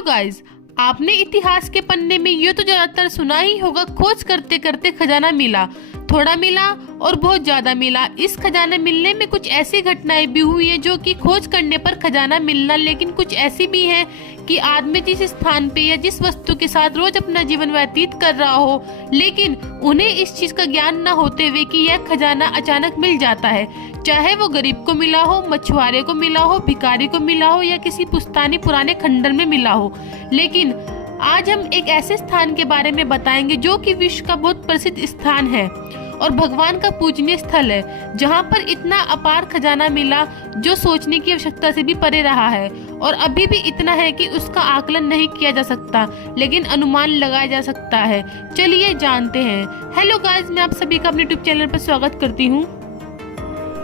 Hello guys, आपने इतिहास के पन्ने में ये तो ज्यादातर सुना ही होगा, खोज करते करते खजाना मिला, थोड़ा मिला और बहुत ज्यादा मिला। इस खजाना मिलने में कुछ ऐसी घटनाएं भी हुई है जो कि खोज करने पर खजाना मिलना, लेकिन कुछ ऐसी भी है कि आदमी जिस स्थान पे या जिस वस्तु के साथ रोज अपना जीवन व्यतीत कर रहा हो, लेकिन उन्हें इस चीज का ज्ञान न होते हुए कि यह खजाना अचानक मिल जाता है। चाहे वो गरीब को मिला हो, मछुआरे को मिला हो, भिखारी को मिला हो या किसी पुश्तैनी पुराने खंडर में मिला हो। लेकिन आज हम एक ऐसे स्थान के बारे में बताएंगे जो कि विश्व का बहुत प्रसिद्ध स्थान है और भगवान का पूजनीय स्थल है, जहां पर इतना अपार खजाना मिला जो सोचने की आवश्यकता से भी परे रहा है और अभी भी इतना है कि उसका आकलन नहीं किया जा सकता, लेकिन अनुमान लगाया जा सकता है। चलिए जानते हैं। हेलो गाइस, मैं आप सभी का अपने यूट्यूब चैनल पर स्वागत करती हूँ।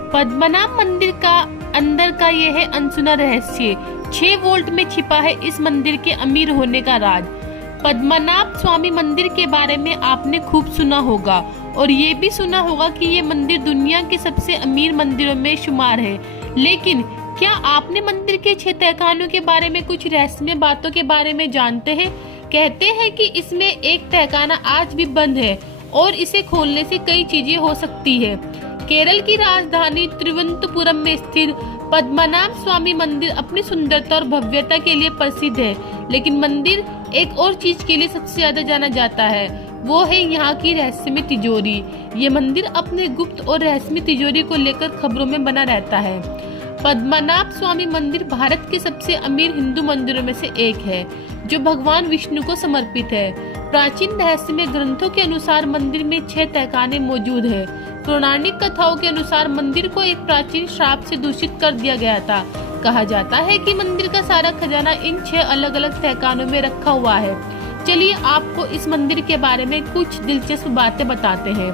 पद्मनाभ मंदिर का अंदर का यह है अनसुना रहस्य। 6 वोल्ट में छिपा है इस मंदिर के अमीर होने का राज। पद्मनाभ स्वामी मंदिर के बारे में आपने खूब सुना होगा और ये भी सुना होगा कि ये मंदिर दुनिया के सबसे अमीर मंदिरों में शुमार है। लेकिन क्या आपने मंदिर के 6 तहखानों के बारे में कुछ रहस्यमय बातों के बारे में जानते हैं? कहते हैं कि इसमें एक तहखाना आज भी बंद है और इसे खोलने से कई चीजें हो सकती है। केरल की राजधानी तिरुवनंतपुरम में स्थित पद्मनाभ स्वामी मंदिर अपनी सुंदरता और भव्यता के लिए प्रसिद्ध है, लेकिन मंदिर एक और चीज के लिए सबसे ज्यादा जाना जाता है, वो है यहाँ की रहस्यमय तिजोरी। ये मंदिर अपने गुप्त और रहस्यमय तिजोरी को लेकर खबरों में बना रहता है। पद्मनाभ स्वामी मंदिर भारत के सबसे अमीर हिंदू मंदिरों में से एक है, जो भगवान विष्णु को समर्पित है। प्राचीन रहस्यमय ग्रंथों के अनुसार मंदिर में 6 तहखाने मौजूद है। पौराणिक कथाओं के अनुसार मंदिर को एक प्राचीन श्राप से दूषित कर दिया गया था। कहा जाता है कि मंदिर का सारा खजाना इन 6 अलग अलग तहखानों में रखा हुआ है। चलिए आपको इस मंदिर के बारे में कुछ दिलचस्प बातें बताते हैं।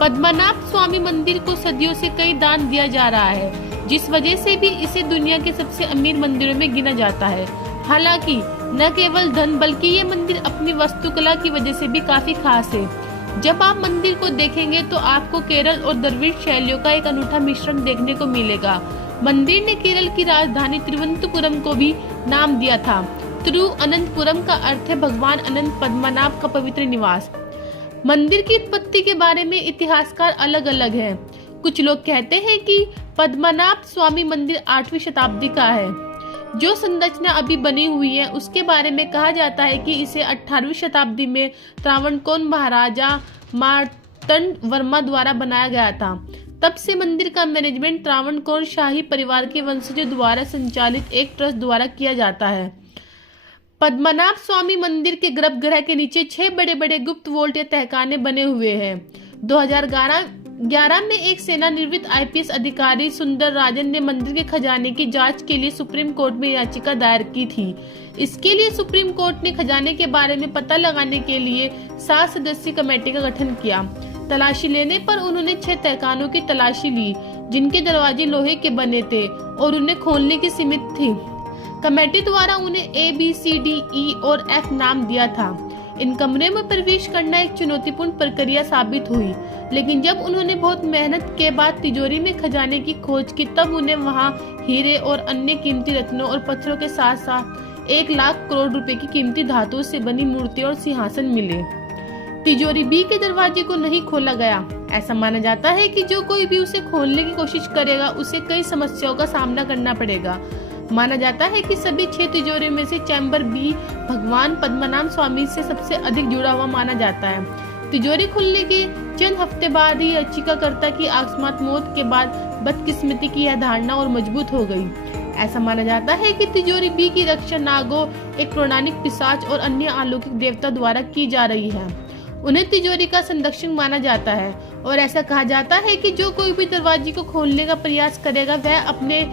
पद्मनाभ स्वामी मंदिर को सदियों से कई दान दिया जा रहा है, जिस वजह से भी इसे दुनिया के सबसे अमीर मंदिरों में गिना जाता है। हालांकि न केवल धन बल्कि ये मंदिर अपनी वास्तुकला की वजह से भी काफी खास है। जब आप मंदिर को देखेंगे तो आपको केरल और द्रविड़ शैलियों का एक अनूठा मिश्रण देखने को मिलेगा। मंदिर ने केरल की राजधानी तिरुवनंतपुरम को भी नाम दिया था। तिरुअनंतपुरम का अर्थ है भगवान अनंत पद्मनाभ का पवित्र निवास। मंदिर की उत्पत्ति के बारे में इतिहासकार अलग अलग हैं। कुछ लोग कहते हैं कि पद्मनाभ स्वामी मंदिर 8वीं शताब्दी का है। जो संरचना अभी बनी हुई है उसके बारे में कहा जाता है कि इसे 18वीं शताब्दी में त्रावणकोर महाराजा मार्तंड वर्मा द्वारा बनाया गया था। तब से मंदिर का मैनेजमेंट त्रावणकोर शाही परिवार के वंशजों द्वारा संचालित एक ट्रस्ट द्वारा किया जाता है। पद्मनाभ स्वामी मंदिर के गर्भगृह के नीचे 6 बड़े बड़े गुप्त वोल्ट या तहखाने बने हुए हैं। 2011 में एक सेवानिवृत्त आईपीएस अधिकारी सुंदर राजन ने मंदिर के खजाने की जांच के लिए सुप्रीम कोर्ट में याचिका दायर की थी। इसके लिए सुप्रीम कोर्ट ने खजाने के बारे में पता लगाने के लिए 7 सदस्यीय कमेटी का गठन किया। तलाशी लेने पर उन्होंने 6 तहखानों की तलाशी ली, जिनके दरवाजे लोहे के बने थे और उन्हें खोलने की सीमित थी। कमेटी द्वारा उन्हें A, B, C, D, E और F नाम दिया था। इन कमरे में प्रवेश करना एक चुनौतीपूर्ण प्रक्रिया साबित हुई, लेकिन जब उन्होंने बहुत मेहनत के बाद तिजोरी में खजाने की खोज की, तब उन्हें वहां हीरे और अन्य कीमती रत्नों और पत्थरों के साथ साथ 1 लाख करोड़ रुपए की कीमती धातुओं से बनी मूर्तियां और सिंहासन मिले। तिजोरी बी के दरवाजे को नहीं खोला गया। ऐसा माना जाता है कि जो कोई भी उसे खोलने की कोशिश करेगा उसे कई समस्याओं का सामना करना पड़ेगा। माना जाता है कि सभी 6 तिजोरियों में से चैम्बर बी भगवान पद्मनाभ स्वामी से सबसे अधिक जुड़ा हुआ माना जाता है। तिजोरी खुलने के चंद हफ्ते बाद ही याचिकाकर्ता की अकस्मात मौत के बाद बदकिस्मती की यह धारणा और मजबूत हो गई। ऐसा माना जाता है कि तिजोरी बी की रक्षा नागो, एक पौराणिक पिशाच और अन्य अलौकिक देवता द्वारा की जा रही है। उन्हें तिजोरी का संरक्षक माना जाता है और ऐसा कहा जाता है कि जो कोई भी दरवाजे को खोलने का प्रयास करेगा वह अपने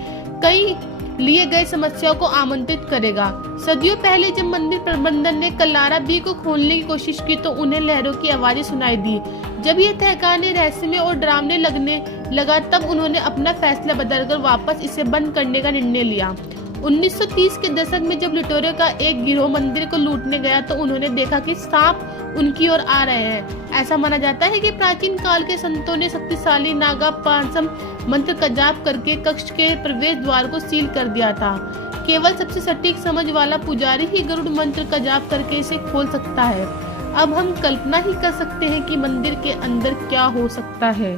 कई लिए गए समस्याओं को आमंत्रित करेगा। सदियों पहले जब मंदिर प्रबंधन ने कल्लारा बी को खोलने की कोशिश की तो उन्हें लहरों की आवाजें सुनाई दी। जब यह तहखाने रहस्यमय और डरावने लगने लगा तब उन्होंने अपना फैसला बदलकर वापस इसे बंद करने का निर्णय लिया। 1930 के दशक में जब लुटेरों का एक गिरोह मंदिर को लूटने गया तो उन्होंने देखा कि सांप उनकी ओर आ रहे हैं। ऐसा माना जाता है कि प्राचीन काल के संतों ने शक्तिशाली नागा पांचम मंत्र का जाप करके कक्ष के प्रवेश द्वार को सील कर दिया था। केवल सबसे सटीक समझ वाला पुजारी ही गरुड़ मंत्र का जाप करके इसे खोल सकता है। अब हम कल्पना ही कर सकते हैं कि मंदिर के अंदर क्या हो सकता है।